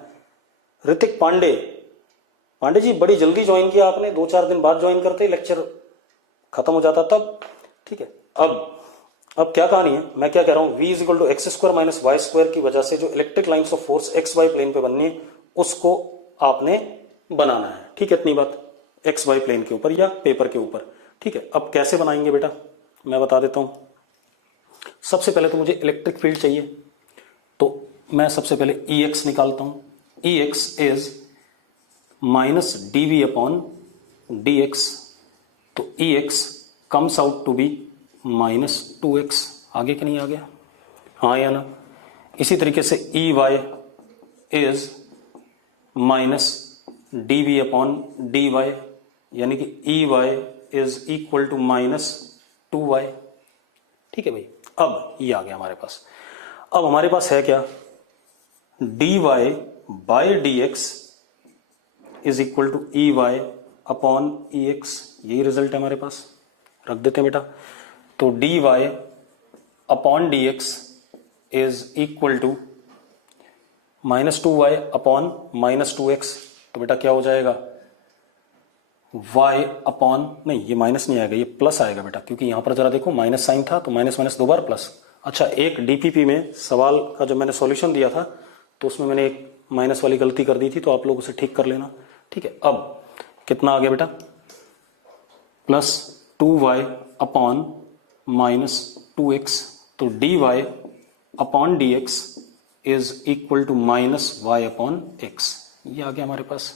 ऋतिक पांडे जी बड़ी जल्दी ज्वाइन किया आपने, 2-4 दिन बाद ज्वाइन करते ही लेक्चर खत्म हो जाता तब। ठीक है, अब क्या कहानी है, मैं क्या कह रहा हूं, v is equal to X square minus Y square की वजह से जो electric lines of force X Y plane पे बननी है उसको आपने बनाना है। ठीक है, इतनी बात, एक्स वाई प्लेन के ऊपर या पेपर के ऊपर। ठीक है, अब कैसे बनाएंगे बेटा, मैं बता देता हूं। सबसे पहले तो मुझे इलेक्ट्रिक फील्ड चाहिए, तो मैं सबसे पहले EX निकालता हूं। EX is minus dV upon dx, तो EX comes out to be minus 2x। आगे कि नहीं आ गया, हाँ या ना। इसी तरीके से EY is minus dV upon dy, यानी कि EY is equal to minus 2y। ठीक है भाई, अब ये आ गया हमारे पास। अब हमारे पास है क्या, dy by D X is equal to EY upon EX, यही रिजल्ट है हमारे पास, रख देते हैं बेटा। तो dy upon D X is equal to minus 2y upon minus 2x। तो बेटा क्या हो जाएगा, y अपॉन, नहीं ये माइनस नहीं आएगा, ये प्लस आएगा बेटा, क्योंकि यहां पर जरा देखो माइनस साइन था, तो माइनस माइनस 2 बार प्लस। अच्छा, एक डीपीपी में सवाल का जब मैंने सॉल्यूशन दिया था तो उसमें मैंने एक माइनस वाली गलती कर दी थी, तो आप लोग उसे ठीक कर लेना। ठीक है, अब कितना आ गया बेटा, plus 2y upon minus 2x। तो dy upon dx is equal to minus y upon x, ये आ गया हमारे पास।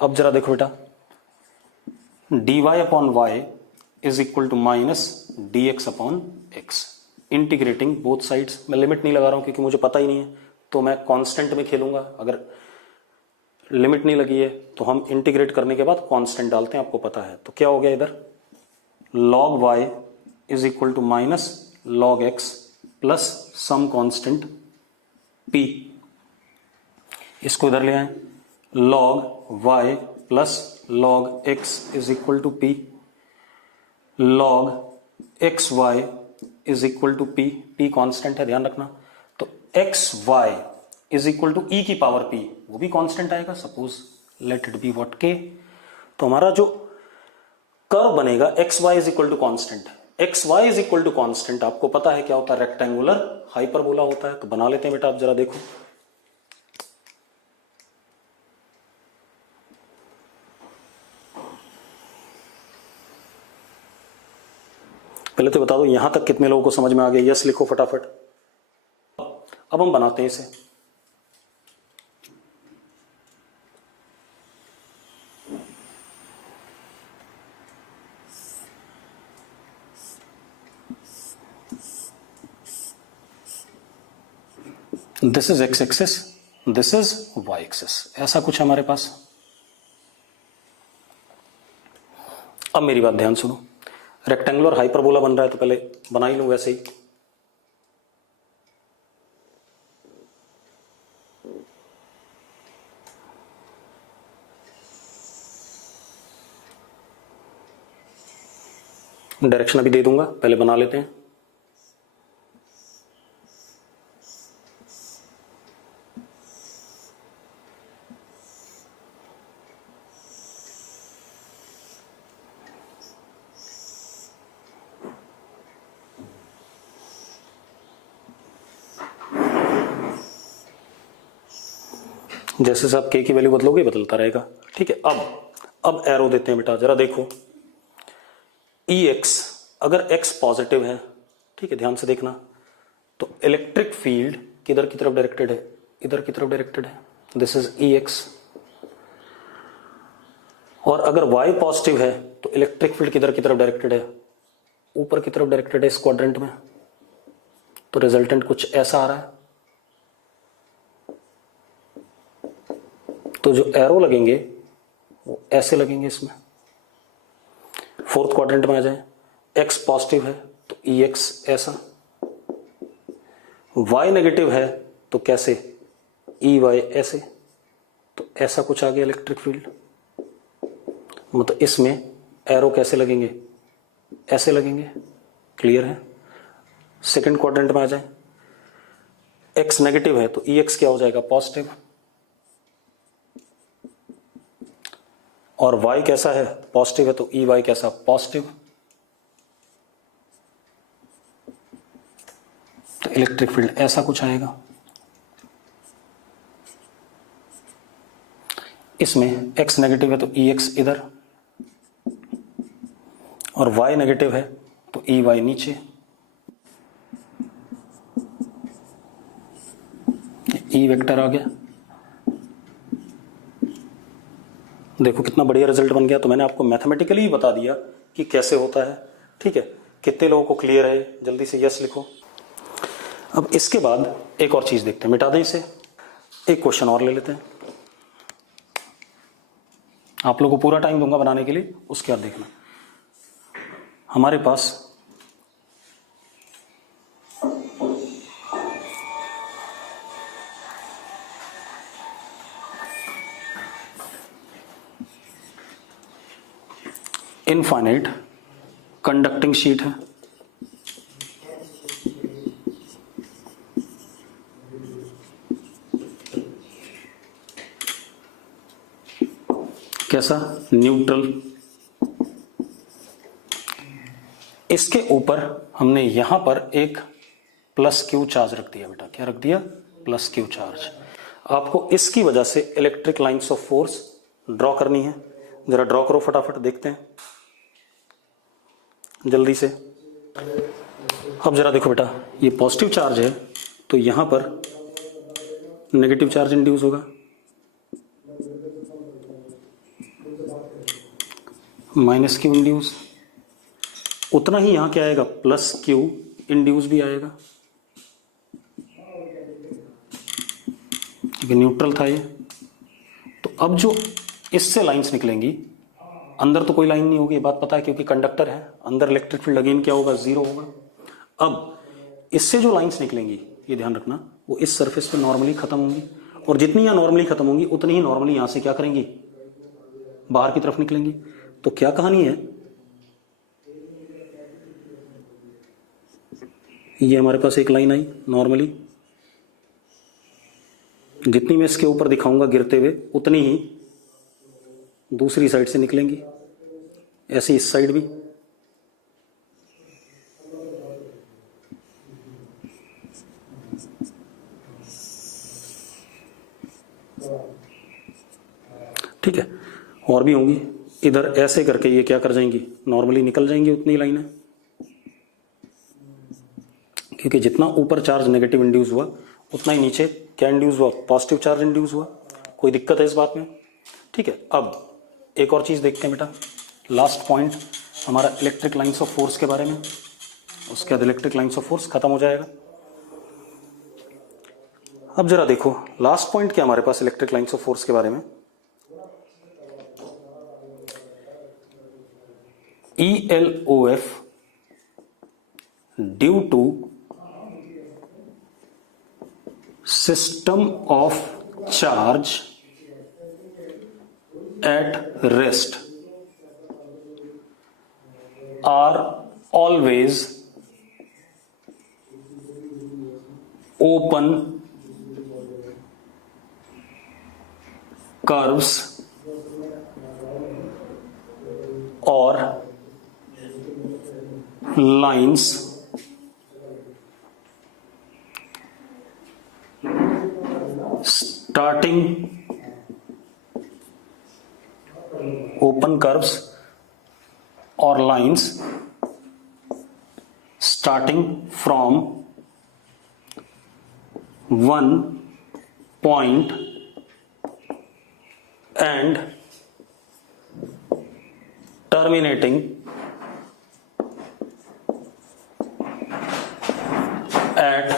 अब जरा देखो बेटा, dy upon y is equal to minus dx upon x। Integrating both sides, मैं लिमिट नहीं लगा रहा हूं क्योंकि मुझे पता ही नहीं है, तो मैं कांस्टेंट में खेलूंगा। अगर लिमिट नहीं लगी है तो हम इंटीग्रेट करने के बाद कांस्टेंट डालते हैं, आपको पता है। तो क्या हो गया इधर, log y is equal to minus log x plus some constant p। इसको इधर ले आए, log y plus log x is equal to p, log X Y is equal to p, p constant है, ध्यान रखना। तो X Y is equal to e की power p, वो भी कांस्टेंट आएगा, suppose let it be what k। तो हमारा जो कर्व बनेगा X Y is equal to constant, x Y is equal to constant आपको पता है क्या होता है, रेक्टेंगुलर हाइपरबोला होता है। तो बना लेते हैं बेटा, आप जरा देखो। पहले तो बता दो यहां तक कितने लोगों को समझ में आ गया, यस लिखो फटाफट। अब हम बनाते हैं इसे। This is X axis, this is Y axis, ऐसा कुछ हमारे पास। अब मेरी बात ध्यान सुनो, रेक्टेंगुलर हाइपरबोला बन रहा है तो पहले बना ही लूं वैसे ही। डायरेक्शन अभी दे दूंगा, पहले बना लेते हैं। जैसे से आप के की वैल्यू बदलोगे बदलता रहेगा, ठीक है। अब एरो देते हैं बेटा, जरा देखो। ई एक्स, अगर एक्स पॉजिटिव है, ठीक है, ध्यान से देखना, तो इलेक्ट्रिक फील्ड किधर की तरफ डायरेक्टेड है, इधर की तरफ डायरेक्टेड है। This is E x. और अगर वाई पॉजिटिव है तो इलेक्ट्रिक फील्ड किधर की तरफ डायरेक्टेड है, ऊपर की तरफ डायरेक्टेड है इस क्वाड्रेंट में। तो रिजल्टेंट कुछ ऐसा आ रहा है। तो जो एरो लगेंगे वो ऐसे लगेंगे इसमें। फोर्थ क्वाड्रेंट में आ जाए, एक्स पॉजिटिव है तो ई एक्स ऐसा, वाई नेगेटिव है तो कैसे, ई वाई ऐसे। तो ऐसा कुछ आ गया इलेक्ट्रिक फील्ड। मतलब इसमें एरो कैसे लगेंगे, ऐसे लगेंगे। क्लियर है। सेकंड क्वाड्रेंट में आ जाए, एक्स नेगेटिव है तो ई एक्स क्या हो जाएगा, पॉजिटिव। और y कैसा है, पॉजिटिव है तो ई वाई कैसा, पॉजिटिव। तो इलेक्ट्रिक फील्ड ऐसा कुछ आएगा। इसमें x नेगेटिव है तो ई एक्स इधर, और y नेगेटिव है तो ई वाई नीचे। ई वेक्टर आ गया। देखो कितना बढ़िया रिजल्ट बन गया। तो मैंने आपको मैथमेटिकली ही बता दिया कि कैसे होता है, ठीक है। कितने लोगों को क्लियर है, जल्दी से यस लिखो। अब इसके बाद एक और चीज देखते हैं, मिटा दें इसे, एक क्वेश्चन और ले लेते हैं। आप लोगों को पूरा टाइम दूंगा बनाने के लिए, उसके बाद देखना। हमारे पास इनफाइनाइट कंडक्टिंग शीट है। कैसा, न्यूट्रल। इसके ऊपर हमने यहां पर एक प्लस क्यू चार्ज रख दिया बेटा। क्या रख दिया, प्लस क्यू चार्ज। आपको इसकी वजह से electric lines of force draw करनी है। जरा ड्रॉ करो फटाफट, देखते हैं जल्दी से। अब जरा देखो बेटा, ये पॉजिटिव चार्ज है तो यहां पर नेगेटिव चार्ज इंड्यूस होगा, माइनस क्यू इंड्यूस। उतना ही यहां क्या आएगा, प्लस क्यू इंड्यूस भी आएगा, क्योंकि न्यूट्रल था ये। तो अब जो इससे लाइंस निकलेंगी, अंदर तो कोई लाइन नहीं होगी, ये बात पता है, क्योंकि कंडक्टर है। अंदर इलेक्ट्रिक फील्ड अगेन क्या होगा, जीरो होगा। अब इससे जो लाइंस निकलेंगी, ये ध्यान रखना, वो इस सरफेस पे नॉर्मली खत्म होंगी, और जितनी यहां नॉर्मली खत्म होंगी उतनी ही नॉर्मली यहां से क्या करेंगी, बाहर की तरफ निकलेंगी। तो क्या कहानी है, ये हमारे पास एक लाइन आई नॉर्मली, जितनी मैं इसके ऊपर दिखाऊंगा गिरते हुए उतनी ही दूसरी साइड से निकलेंगी। ऐसे इस साइड भी, ठीक है, और भी होंगी। इधर ऐसे करके ये क्या कर जाएंगी, नॉर्मली निकल जाएंगी उतनी लाइनें, क्योंकि जितना ऊपर चार्ज नेगेटिव इंड्यूस हुआ उतना ही नीचे क्या इंड्यूस हुआ, पॉजिटिव चार्ज इंड्यूस हुआ। कोई दिक्कत है इस बात में? ठीक है, अब एक और चीज देखते हैं बेटा, लास्ट पॉइंट हमारा इलेक्ट्रिक लाइंस ऑफ फोर्स के बारे में, उसके बाद इलेक्ट्रिक लाइंस ऑफ फोर्स खत्म हो जाएगा। अब जरा देखो लास्ट पॉइंट क्या हमारे पास इलेक्ट्रिक लाइंस ऑफ फोर्स के बारे में, ELOF due to system of charge at rest are always open curves और lines starting open curves or lines starting from one point and terminating at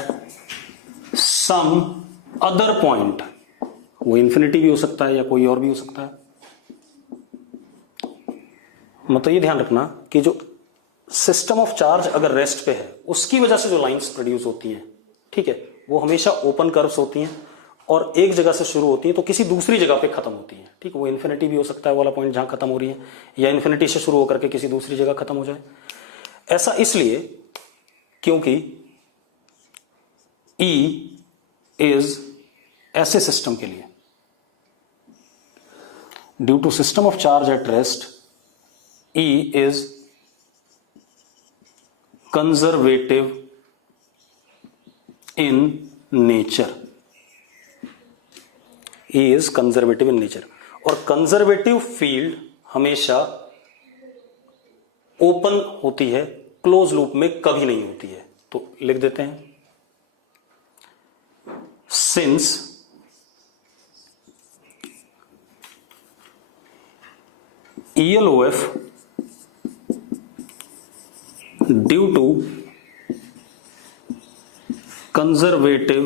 some other point, वो infinity भी हो सकता है या कोई और भी हो सकता है। मतलब ये ध्यान रखना कि जो सिस्टम ऑफ चार्ज अगर रेस्ट पे है उसकी वजह से जो लाइंस प्रोड्यूस होती हैं, ठीक है, वो हमेशा ओपन कर्व्स होती हैं और एक जगह से शुरू होती है तो किसी दूसरी जगह पे खत्म होती है। ठीक है, वो इन्फिनिटी भी हो सकता है वाला पॉइंट जहां खत्म हो रही है, या इन्फिनिटी से शुरू होकर के किसी दूसरी जगह खत्म हो जाए। ऐसा इसलिए क्योंकि E इज ऐसे सिस्टम के लिए, due to system of charge at rest, E is conservative in nature. E is conservative in nature, और कंजर्वेटिव फील्ड हमेशा ओपन होती है, क्लोज लूप में कभी नहीं होती है। तो लिख देते हैं, since ELOF due to conservative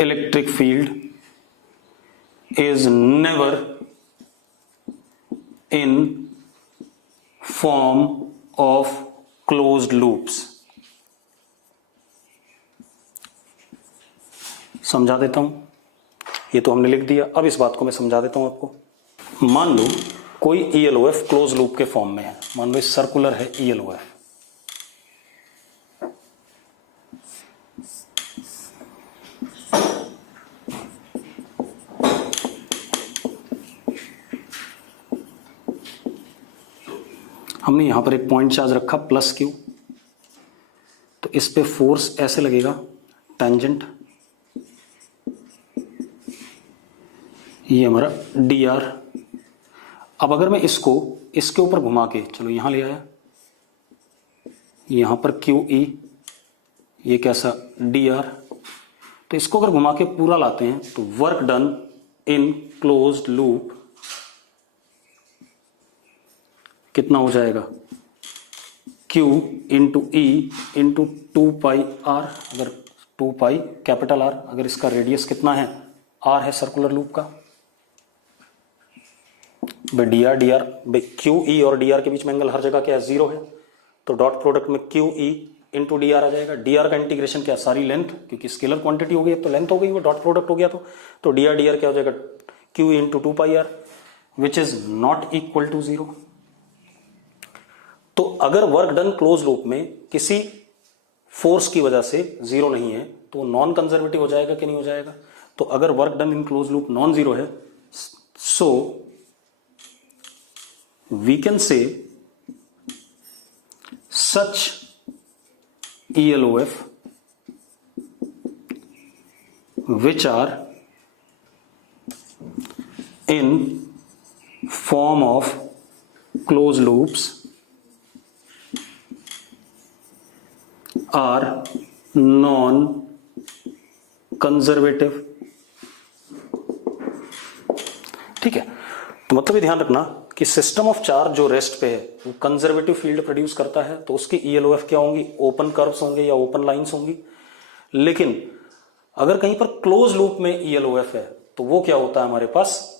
electric field is never in form of closed loops. समझा देता हूं, ये तो हमने लिख दिया, अब इस बात को मैं समझा देता हूं आपको। मान लो कोई ELOF क्लोज लूप के फॉर्म में है, मान लो सर्कुलर है ELOF, हमने यहां पर एक पॉइंट चार्ज रखा प्लस Q, तो इस पे फोर्स ऐसे लगेगा टेंजेंट, ये हमारा dr। अब अगर मैं इसको इसके ऊपर घुमा के, चलो यहां ले आया, यहां पर QE, ये कैसा dr, तो इसको अगर घुमा के पूरा लाते हैं तो work done in closed loop कितना हो जाएगा, Q into E into 2 pi R। अगर 2 पाई कैपिटल R, अगर इसका रेडियस कितना है, R है सर्कुलर लूप का, dr QE और dr के बीच में एंगल हर जगह क्या है, 0 है, तो डॉट प्रोडक्ट में QE इंटू dr आ जाएगा। dr का इंटीग्रेशन क्या, सारी लेंथ, क्योंकि स्केलर क्वांटिटी हो गई तो लेंथ हो गई, वो डॉट प्रोडक्ट हो गया, तो dr क्या हो जाएगा, QE into 2 pi R, which is not equal to 0। तो अगर वर्क डन क्लोज लूप में किसी फोर्स की वजह से 0 नहीं है तो नॉन कंजर्वेटिव हो जाएगा कि नहीं हो जाएगा। तो अगर work done in close loop non zero है, सो we can say such ELOF which are in form of closed loops are non-conservative। ठीक है, तो मतलब ये ध्यान रखना कि सिस्टम ऑफ चार्ज जो रेस्ट पे है वो कंजर्वेटिव फील्ड प्रोड्यूस करता है, तो उसकी ईएलओएफ क्या होंगी, ओपन कर्व्स होंगे या ओपन लाइंस होंगी। लेकिन अगर कहीं पर क्लोज लूप में ईएलओएफ है तो वो क्या होता है, हमारे पास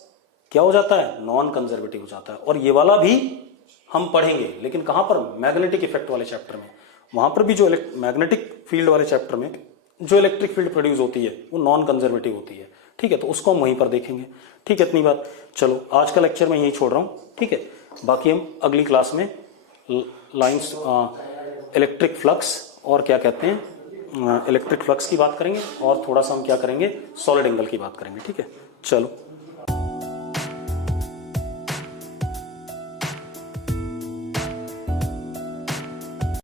क्या हो जाता है, नॉन कंजर्वेटिव हो जाता है। और ये वाला भी हम पढ़ेंगे, लेकिन कहां पर, मैग्नेटिक इफेक्ट वाले चैप्टर में। वहां पर भी जो मैग्नेटिक फील्ड वाले चैप्टर में जो इलेक्ट्रिक फील्ड प्रोड्यूस होती है वो नॉन कंजर्वेटिव होती है। ठीक है, तो उसको हम वहीं पर देखेंगे। ठीक है, इतनी बात। चलो आज का लेक्चर मैं यही छोड़ रहा हूं। ठीक है, बाकी हम अगली क्लास में लाइंस, इलेक्ट्रिक फ्लक्स और क्या कहते हैं, इलेक्ट्रिक फ्लक्स की बात करेंगे, और थोड़ा सा हम क्या करेंगे, सॉलिड एंगल की बात करेंगे। ठीक है, चलो।